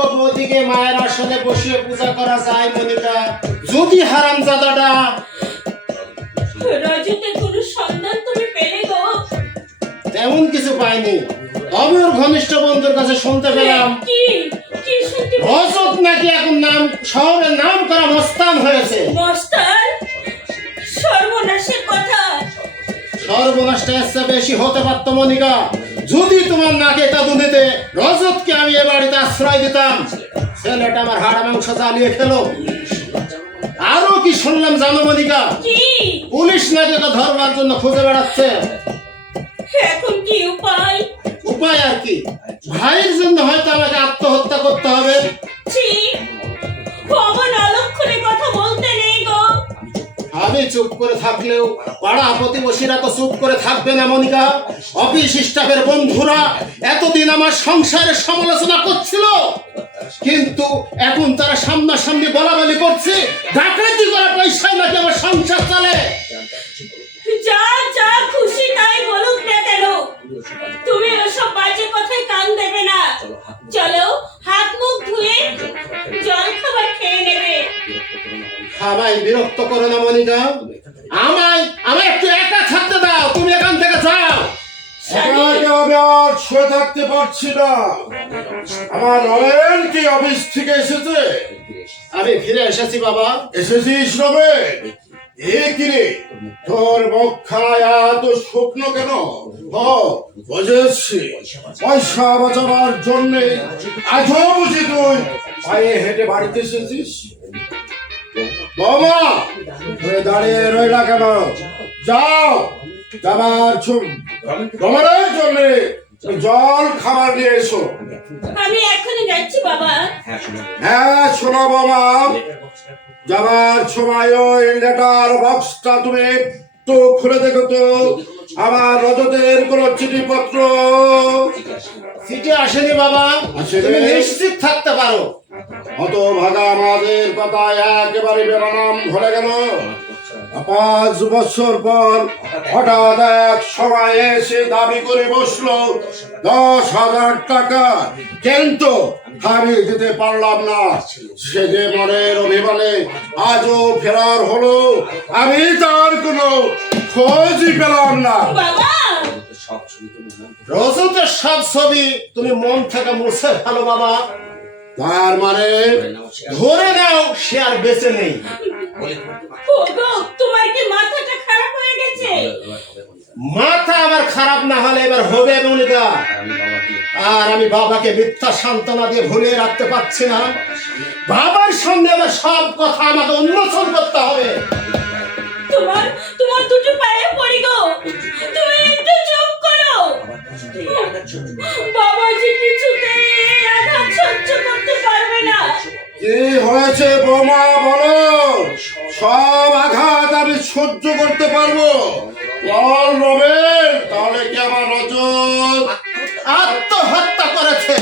ভগবতীকে মায়ের আসনে বসিয়ে পূজা করা যায় মনিকা, যদি হারামজাদাটা রজতের কোনো সন্ধান তুমি পেলে গো? তেমন কিছু পাইনি, তবে ওর ঘনিষ্ঠ বন্ধুর কাছে শুনতে পেলাম কি কি শুনতে? রজত নাকি এখন নাম শহরের নাম করা মস্তান হয়েছে। মস্তান? সর্বনাশের কথা। সর্বনাশটা এসে বেশি হতে পারত মনিকা, যদি তোমার নাকে কাদু দিতে রজতকে আমি এ বাড়িতে আশ্রয় দিতাম। ছেলেটা আমার হাড় মাংস জ্বালিয়ে খেলো। আরো কি শুনলাম জানো মনিকা? কি? পুলিশ নাকি ওকে ধরবার জন্য খুঁজে বেড়াচ্ছে। এখন কি উপায়? উপায় আর কি, ভাইয়ের জন্য হয়তো আমাকে আত্মহত্যা করতে হবে। ছি, অমন অলক্ষণে কথা বলতে নেই গো। আমি চুপ করে থাকলেও পাড়া প্রতিবেশীরা তো চুপ করে থাকবে না মনিকা। অফিস স্টাফের বন্ধুরা এতদিন আমার সংসারের সমালোচনা করছিল, কিন্তু এখন তারা সামনাসামনি বলাবলি করছে ডাকাতি করা পয়সায় নাকি আমার সংসার চলে। যা যা খুশি তাই বলুক না কেন, তুমি ওসব বাজে কথায় কান দেবে না। চলো হাত মুখ ধুয়ে জল খাবার খেয়ে নেবে। আমায় বিরক্ত করো না মনিকা, আমায় একটু একা থাকতে দাও। তুমি এখান থেকে যাও। আমি আর শুয়ে থাকতে পারছি না। আমার নরেন কি অফিস থেকে এসেছে? আমি ফিরে এসেছি বাবা। এসেছিস রমেন? এ কি রে, তোর মুখ খায় এত শুকনো কেন? বুঝেছি, পয়সা বাঁচাবার জন্য আজও বুঝি তুই পায়ে হেঁটে বাড়িতে এসেছিস। বাবা তুই দাঁড়িয়ে রইলা কেন? যাও, যাবার তোমার জন্য জল খাবার নিয়ে এসো। আমি এখনই যাচ্ছি বাবা। হ্যাঁ শোনো বাবা, যাবার সময় ওই লেটার বক্সটা তুমি একটু খুলে দেখো তো, আমার রজতের কোন চিঠিপত্র। চিঠি আসেনি বাবা, তুমি নিশ্চিত থাকতে পারো। অত ভাগা আমাদের কথা একেবারে বেনাম ধরে গেল। 5 বছর পর হঠাৎ এক সময় এসে দাবি করে বসলো 10,000 টাকা, কিন্তু আমি দিতে পারলাম না। সে যে মনের অভিমানে আজও ফেরার হলো, আমি তার কোনো খোঁজই পেলাম না। বাবা, রজতের সব ছবি তুমি মন থেকে মুছে ফেলো বাবা। তার মানে ধরে নাও সে আর বেঁচে নেই। ওগো, তোমার কি মাথাটা খারাপ হয়ে গেছে? মাথা আমার খারাপ না হলে এবার হবে মনিকা। আর আমি বাবাকে মিথ্যা সান্ত্বনা দিয়ে ভুলিয়ে রাখতে পারছি না। বাবার সামনে আবার সব কথা আমাকে উন্মোচন করতে হবে। তোমার দুটো পায়ে পড়ি গো, তুমি একটু চুপ করো। বাবা যে কিছুতে আঘাত সহ্য করতে পারবে না। কি হয়েছে বৌমা বলো? সব আঘাত আমি সহ্য করতে পারবো। বল রমেন, তাহলে কি আমার রজত আত্মহত্যা করেছে?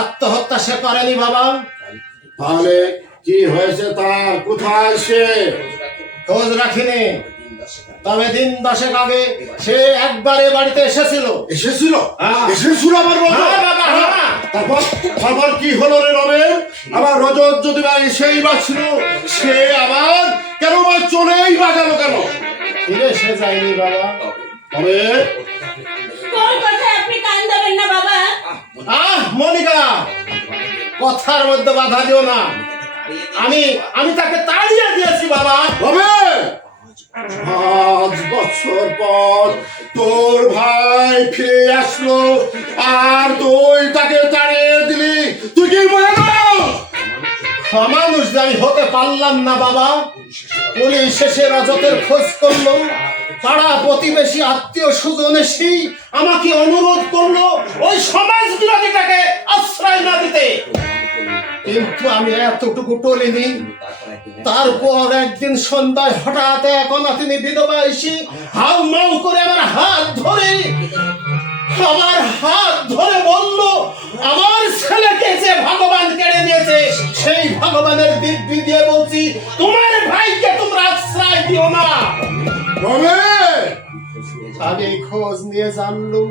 আত্মহত্যা সে করেনি বাবা। তাহলে কি হয়েছে তার? কোথায় সে? খোঁজ রাখিনি, তবে দিন 10 আগে সে একবারে বাড়িতে এসেছিল। এসেছিল? হ্যাঁ। এসেছিল আমার রজত? হ্যাঁ বাবা, হ্যাঁ। তারপর কি হলো রে রমেন? আমার রজত যদি বা এসেই বা ছিল, সে আবার কেন বা চলেই বা গেল কেন? ফিরে সে যায়নি বাবা। তবে কোন কথায় আপনি কান দেবেন না বাবা? মনিকা, কথার মধ্যে বাধা দিও না। আমি তাকে তাড়িয়ে দিয়েছি বাবা। রমেন, 5 বছর পর তোর ভাই ফিরে আসলো আর তুই তাকে তাড়িয়ে দিলি। তুই কি মনে না? মানুষ আমি হতে পারলাম না বাবা। পুলিশ এসে রজতের খোঁজ করলো, পাড়া প্রতিবেশী আত্মীয় স্বজন এসেই আমাকে অনুরোধ করলো ওই সমাজ বিরোধীটাকে আশ্রয় না দিতে, কিন্তু আমি এতটুকু টলিনি। তারপর একদিন সন্ধ্যায় হঠাৎ এক অনাথিনী বিধবা এসে হাউ মাউ করে আমার হাত ধরে বলল, আমার ছেলেকে যে ভগবান কেড়ে নিয়েছে সেই ভগবানের দিব্যি দিয়ে বলছি তোমার ভাইকে তোমরা আশ্রয় দিও না। রমেন, আমি খোঁজ নিয়ে জানলুম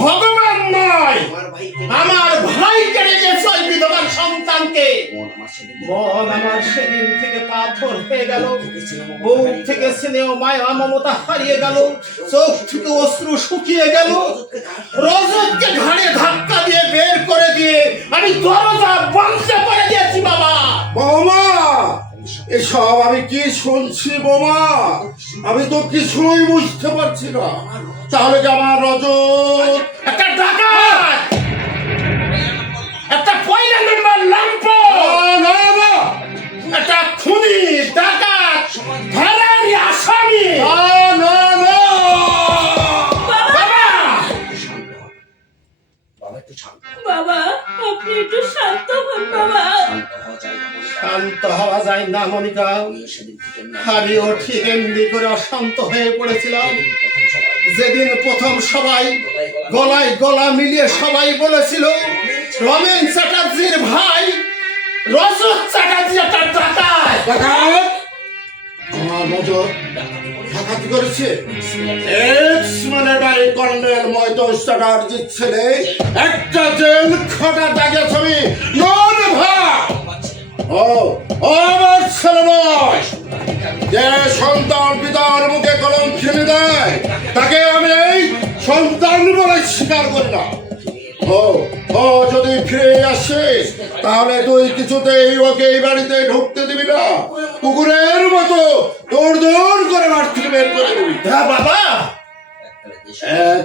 ভগবান নয়, আমার ভাই কেড়ে গেছে ওই বিধবার সন্তানকে। মন আমার সেদিন থেকে পাথর হয়ে গেল, বুক থেকে স্নেহ মায়া মমতা হারিয়ে গেল, চোখ থেকে অশ্রু শুকিয়ে গেল। রজতকে ঘাড়ে ধাক্কা দিয়ে বের করে দিয়ে আমি দরজা বন্ধ করে দিয়েছি বাবা। বৌমা, এসব আমি কি শুনছি বৌমা? আমি তো কিছুই বুঝতে পারছি না। তাহলে কি আমার রজত একটা ডাকাত, একটা পয়লা নম্বর লাম্পো, না না একটা খুনি ডাকাত ধরারি আসামি? না না বাবা, বাবা আপনি একটু শান্ত হন বাবা। শান্ত হওয়া যায় না মনিকা। আমিও ঠিক এমনি করে অশান্ত হয়ে পড়েছিলাম যেদিন প্রথম সবাই গলায় গলা মিলিয়ে সবাই বলেছিল রমেন চ্যাটার্জির ভাই রজত চ্যাটার্জি একটা ডাকাত। ডাকাত? আমার রজত ডাকাতি করেছে? এক্স মিলিটারি কর্নেল মৈতোষ চ্যাটার্জির ছেলে একটা জেল খাটা দাগে ছবি নন ভাই। ও ও আমার ছেলে নয়। যে সন্তান পিতার মুখে কলম খেলে দেয় তাকে আমি এই সন্তান বলে স্বীকার করি না। ও ও যদি ফিরে আসে তাহলে তুই কিছুতেই ওকে এই বাড়িতে ঢুকতে দিবি না। কুকুরের মতো দৌড় দৌড় করে মাঠ থেকে বের করে দিবি। হ্যাঁ বাবা,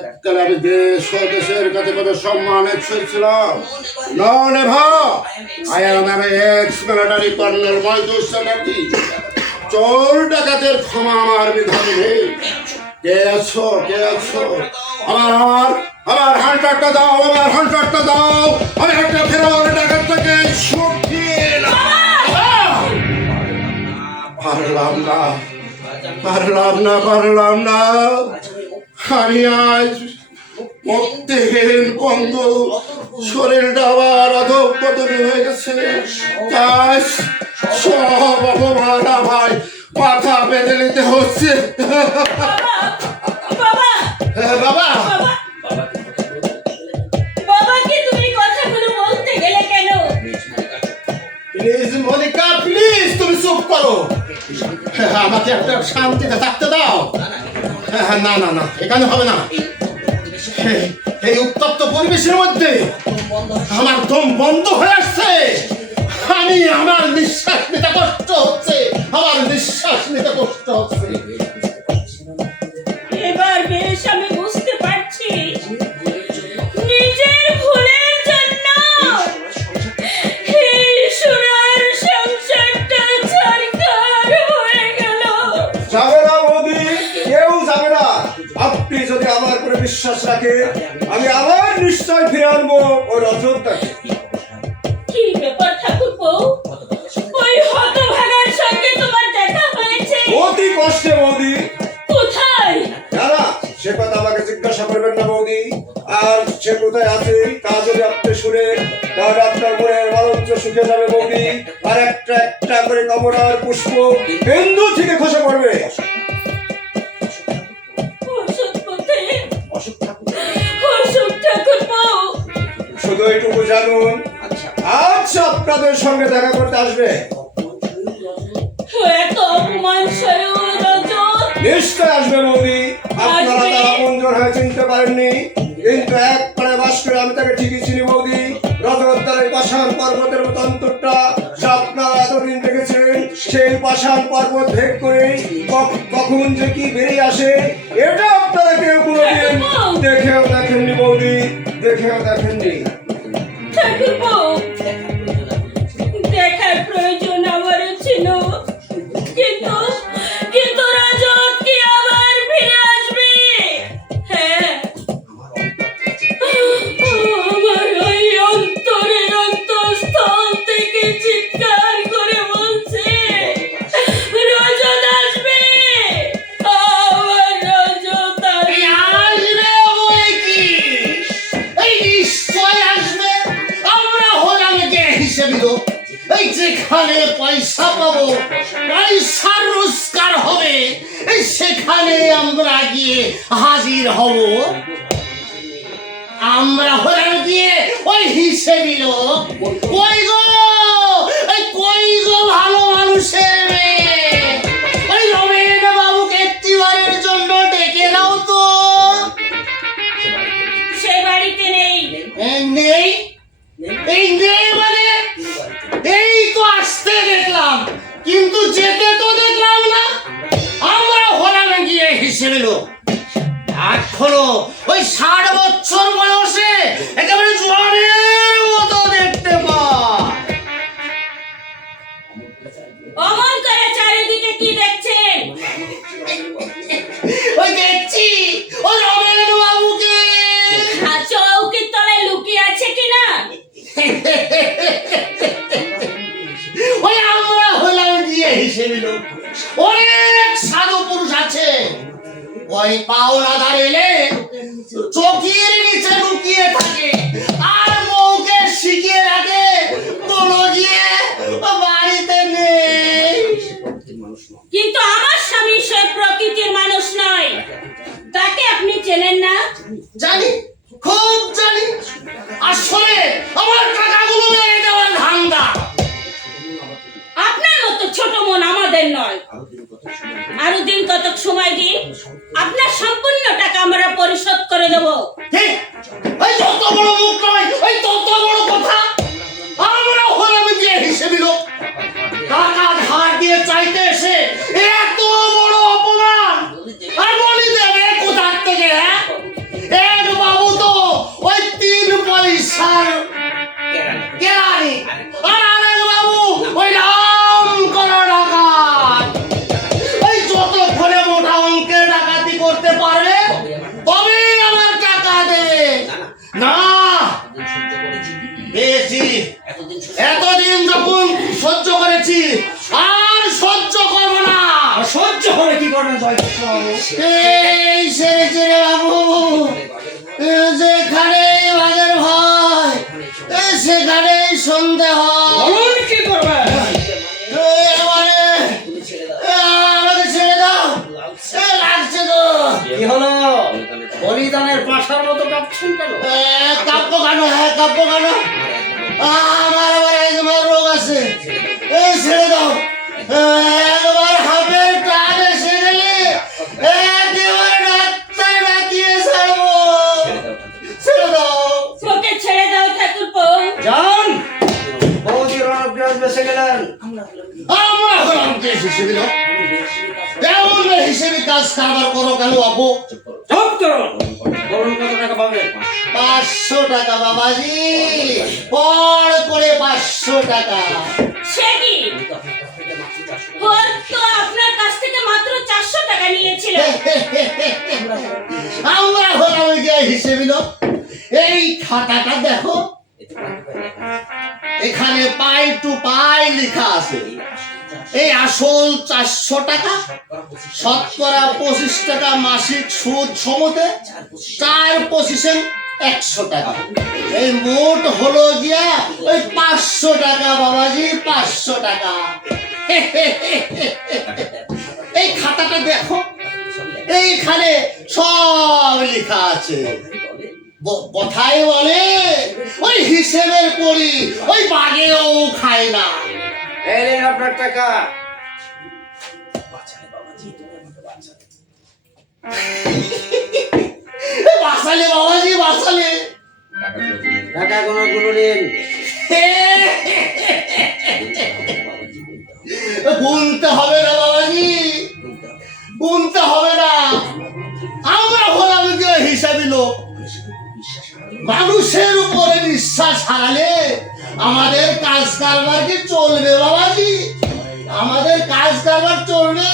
এককালে আমি দেশ ও দেশের কাছে কত সম্মানের ছিলাম। ননে ভা I am ex military colonel Maitosh Chatterjee. চোর ডাকাতের ক্ষমা আমার বিধানে নেই। কে আছো কে আছো? আমার আমার আমার হান্টারটা দাও, আমার হান্টারটা দাও। আমি একটা ফেরার ডাকাতটাকে শুকিয়ে পারলাম না পারলাম না পারলাম না। আমি আজ মধ্যহীন বন্ধু, শরীরটা আবার অধঃপতনে হয়ে গেছে। তাই সব অপমান ভাই মাথা বেঁধে নিতে হচ্ছে। বাবা হ্যাঁ বাবা, বাবা বাবাকে তুমি কথাগুলো বলতে গেলে কেন? প্লিজ মনিকা, প্লিজ তুমি চুপ করো। হ্যাঁ, আমাকে একটা শান্তিতে থাকতে দাও। হ্যাঁ, না না না, এখানে হবে না। এই উত্তপ্ত পরিবেশের মধ্যে আমার দম বন্ধ হয়ে আসছে। আমি আমার নিঃশ্বাস নিতে কষ্ট হচ্ছে, আমার নিঃশ্বাস নিতে কষ্ট হচ্ছে। এবার বেশ আমি বুঝতে পারছি নিজের ভুলের জন্য এই সোনার সংসারটা ছারখার হয়ে গেল। যাবে না বৌদি, কেউ যাবে না। আপনি যদি আমার উপরে বিশ্বাস রাখেন আমি আবার নিশ্চয় ফিরে আনবো ওই রজতটাকে। কি ব্যাপার ঠাকুরপো, ওই হতভাগার সঙ্গে তোমার দেখা হয়েছে? অতি কষ্টে বৌদি। কোথায়? না না, সে কথা আমাকে জিজ্ঞাসা করবেন না বৌদি। আর সে কোথায় আছে তা যদি আপনি শুনেন তাহলে আপনার মনের মালঞ্চ শুকিয়ে যাবে বৌদি। আর একটা একটা করে কমলার পুষ্প বিন্দু থেকে খসে পড়বে। অসৎ পথে অসৎ ঠাকুরপো। শুধু এইটুকু জানুন, আচ্ছা আপনাদের সঙ্গে দেখা করতে আসবে। এত অপমান সয়েও রজত নিশ্চয় আসবে বৌদি। আপনারা তার আপনজন হয়ে চিনতে পারেননি, কিন্তু এক পাড়ে বাস করে আমি তাকে ঠিকই চিনি বৌদি। রজতদারের পাষাণ পর্বতের মতো অন্তরটা যা আপনারা এতদিন দেখেছেন, সেই পাষাণ পর্বত ভেদ করে কখন যে কি বেরিয়ে আসে এটা আপনারা কেউ কোনোদিন দেখেও দেখেননি বৌদি, দেখেও দেখেননি। ঠাকুরপো, দেখার প্রয়োজন আমারও ছিল, কিন্তু কিন্তু রজত কি আবার ফিরে আসবে? হ্যাঁ, আমার ওই অন্তরের অন্তঃস্থল থেকে চিৎকার করে বলছে রজত আসবে, আমার রজত আসবে। আসবে ওই কি? এই নিশ্চয় যেখানে পয়সা পাবো, পয়সার রোজগার হবে, সেখানে আমরা গিয়ে হাজির হব। আমরা হলাম গিয়ে ওই হিসেবি লোক। কই গো, কই গো ভালো মানুষের মেয়ে? ওই রমেন বাবুকে একটিবারের জন্য ডেকে দাও তো। সে বাড়িতে নেই। নেই? এই নেই মানে? এই তো আসতে দেখলাম, কিন্তু যেতে তো দেখলাম না। আমরা হলাম গিয়ে হিসেবে লোক। এখনো ওই 60 বছর বয়সে একেবারে জোয়ানের মতো দেখতে পায়। অমন করে চারিদিকে কি দেখছেন? ওই দেখছি ওই রমেন বাবুকে। চৌকির তলায় লুকিয়ে আছে কিনা? ওই আমরা হলাম গিয়ে হিসেবে লোক। অনেক সাধু পুরুষ আছে, ওই পাওনাদার এলে চোখের নিচে লুকিয়ে থাকে আর বউকে শিখিয়ে রাখে, কোনো গিয়ে বাড়িতে নেই। কিন্তু আমার স্বামী সে প্রকৃতির মানুষ নয়। তাকে আপনি চেনেন না? জানি, খুব জানি। আসলে আমার টাকাগুলো মেরে দেওয়ার ধান্দা। আপনার মতো ছোট মন আমাদের নয়। আরো দিন কতক সময় দিন, আপনার সম্পূর্ণ টাকা আমরা পরিশোধ করে দেব। ঠিক, ওই যত বড় মুখ নয়, ওই তত বড় কথা। আমরা হলাম গিয়ে হিসেবে লোক। টাকা ধার দিয়ে চাইতে এসে এত বড় অপমান, আর বলি দেবে কোথার থেকে? এক বাবু তো ওই 3 পয়সার কেরানি, আর আরেক বাবু ওই নাম করা ডাকাত। ওই যতক্ষণে মোটা অঙ্কের ডাকাতি করতে পারবে তবে আমার টাকা দেবে। না, পেয়েছি। এতদিন যখন সহ্য করেছি আর সহ্য করবো না। সহ্য করে কি করবেন জয়কৃষ্ণবাবু? এই সেরেছে রে বাবু, যেখানে বাঘের ভয় সেখানেই সন্ধে হয়। বলুন কি করবেন? এবারে আমাকে ছেড়ে দাও, লাগছে তো। কি হলো? বলিদানের পাশার মতো কাঁপছেন কেন? কাব্য কেন? হ্যাঁ কাব্য কেন? আমার আবার একবার রোগ আছে, ছেড়ে দাও। একবার হাফের টান এসে গেলে একেবারে ডাক্তার ডাকিয়ে ছাড়বো। ছেড়ে দাও। ওকে ছেড়ে দাও ঠাকুরপো। যান, বৌদির অনুগ্রহ বেঁচে গেলেন। আমরা হলাম কে হিসেবে লোক? এমন হিসেবে কাজ কারবার করো কেন আপু? চুপ করুন। বলুন কত টাকা পাবেন? 500 টাকা বাবাজি, পড় করে 500 টাকা। সে কি? ওর তো আপনার কাছ থেকে মাত্র 400 টাকা নিয়েছিল। আমরা হলাম গিয়ে হিসেবে লোক। এই খাতাটা দেখো, এখানে পাই টু পাই লেখা আছে। এই আসল 400 টাকা, শতকরা 25 টাকা মাসিক সুদ সমতে 4/25 100 টাকা। এই মোট হলো গিয়া ওই 500 টাকা বাবাজি, 500 টাকা। এই খাতাটা দেখো, এইখানে সব লেখা আছে। কথায় বলে ওই হিসেবের পরি ওই বাগেও খায় না। এই নিন আপনার টাকা। বাঁচালে বাবাজি, বাঁচালে। টাকা গুলো নিন। গুনতে হবে না বাবাজি, গুনতে হবে না। আমরা হলাম গিয়ে হিসাবি লোক। মানুষের উপরে বিশ্বাস হারালে আমাদের কাজ কারবার কি চলবে বাবাজি? আমাদের কাজ কারবার চলবে?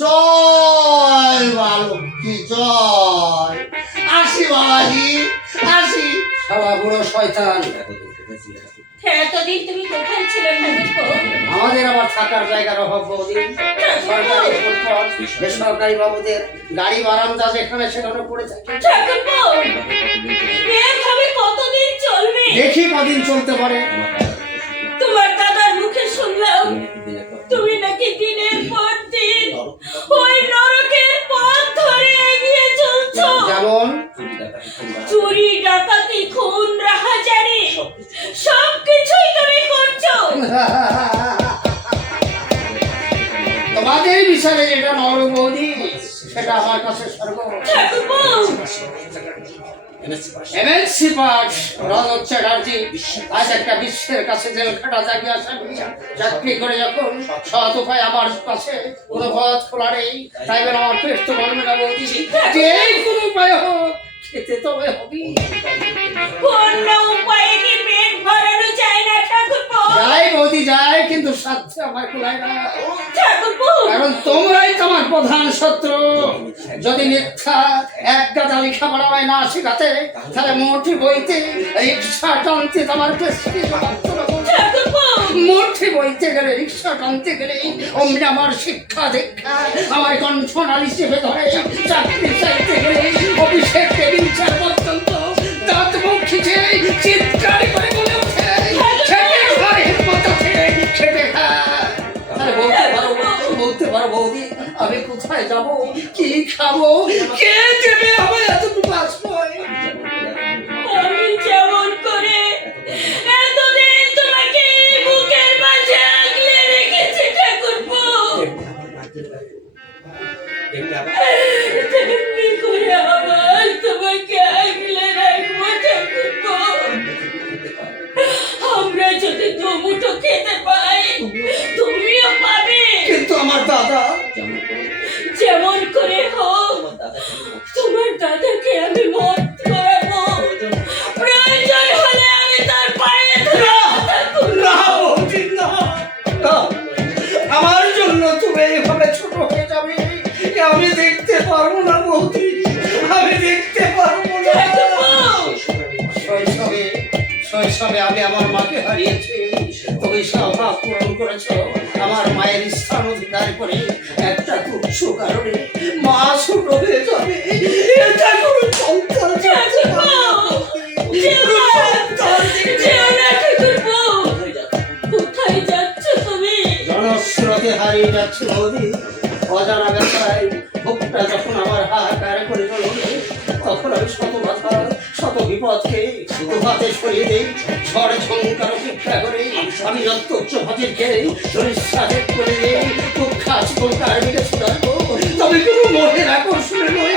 জয় মা লক্ষ্মী, জয়। আসি বাবাজি, আসি। শালা বুড়ো শয়তান। এতদিন তুমি কোথায় ছিলে ঠাকুরপো? আমাদের আবার থাকার জায়গার অভাব বৌদি। সরকারি ফুটপাত, বেসরকারি বাবুদের গাড়ি বারান্দা যেখানে সেখানে পড়ে থাকে। ঠাকুরপো, এভাবে কতদিন চলবে? দেখি কদিন চলতে পারে। তোমার দাদার মুখে বাদের বিচারে যেটা নর বৌদি সেটা আমার কাছে স্বর্গ। ঠাকুরপো, এমএসসি পাস রজত চ্যাটার্জি আজ একটা বিশ্বের কাছে জেল খাটা জাগিয়ে আসা চাকরি করে যখন সৎ উপায় আমার কাছে কোনো পথ খোলা নেই, তাই বলে আমার পেট তো বলবে না বৌদি, যে কোনো উপায় হোক খেতে তবে হবি। অন্য উপায়ে কি পেট ভরানো যায় না ঠাকুরপো? যাই বৌদি যাই, কিন্তু সাথে আমার কুলায় না, ঠাকুরপো, কারণ তোমরাই তো আমার প্রধান শত্রু। যদি মিথ্যা এক গাদা লেখা পড়ায় না শেখাতে, তাহলে মুঠি বইতে রিক্সা টানতে তোমার ঠাকুরপো, মুঠি বইতে গেলে রিক্সা টানতে গেলে অমনি আমার শিক্ষা দীক্ষা আমার কণ্ঠনালী চেপে ধরে। চাকরি চাইতে গেলে অফিসের টেবিল চেয়ার পর্যন্ত দাঁত মুখ খিচে চিৎকার করে বলে ওঠে, খেতে খায় হিম্মত আছে, খেতে খায়। তাহলে বলতে পারো বৌদি, আমি কোথায় যাব, কি খাবো, কে দেবে আমার এতটুকু আশ্রয়? আমি যেমন করে এতদিন তোমাকে বুকের মাঝে আগলে রেখেছি ঠাকুরপো, তেমনি করে আবার তোমাকে আগলে রাখবো ঠাকুরপো। আমরা যদি দুমুঠো খেতে পাই, তুমিও পাবে। কিন্তু আমার দাদা, যেমন করে হোক তোমার দাদাকে আমি মত করাবো, প্রয়োজন হলে আমি তার পায়ে ধরে কথা বলবো। না বৌদি না, না। আমার জন্য তুমি এইভাবে ছোট হয়ে যাবে এ আমি দেখতে পারবো না বৌদি, আমি দেখতে পারবো না। শৈশবে শৈশবে আমি আমার মাকে হারিয়েছি, তুমি স্বভাব পূরণ করেছো আমার মায়ের স্থান অধিকার করে। একটা তুচ্ছ কারণে মা ছোট হয়ে যাবে, এটা কোনো সংসার চলছে না। কোথায় যাচ্ছ তুমি? জনস্রোতে হারিয়ে যাচ্ছে বৌদি, অজানা ব্যথায় বুকটা যখন আমার হাহাকার করে চলবে, তখন আমি শত ব্যথা শত বিপদকে দুহাতে সরিয়ে দেই। ঝড় ঝঙ্কার অপেক্ষা করে আমি যত উচ্চ ভাতের খেয়ে নিঃশ্বাসের করে দেই। খুব খাস বলতে আর মিলে শুধারবো, তবে কোনো মনের আকর্ষণে নয়।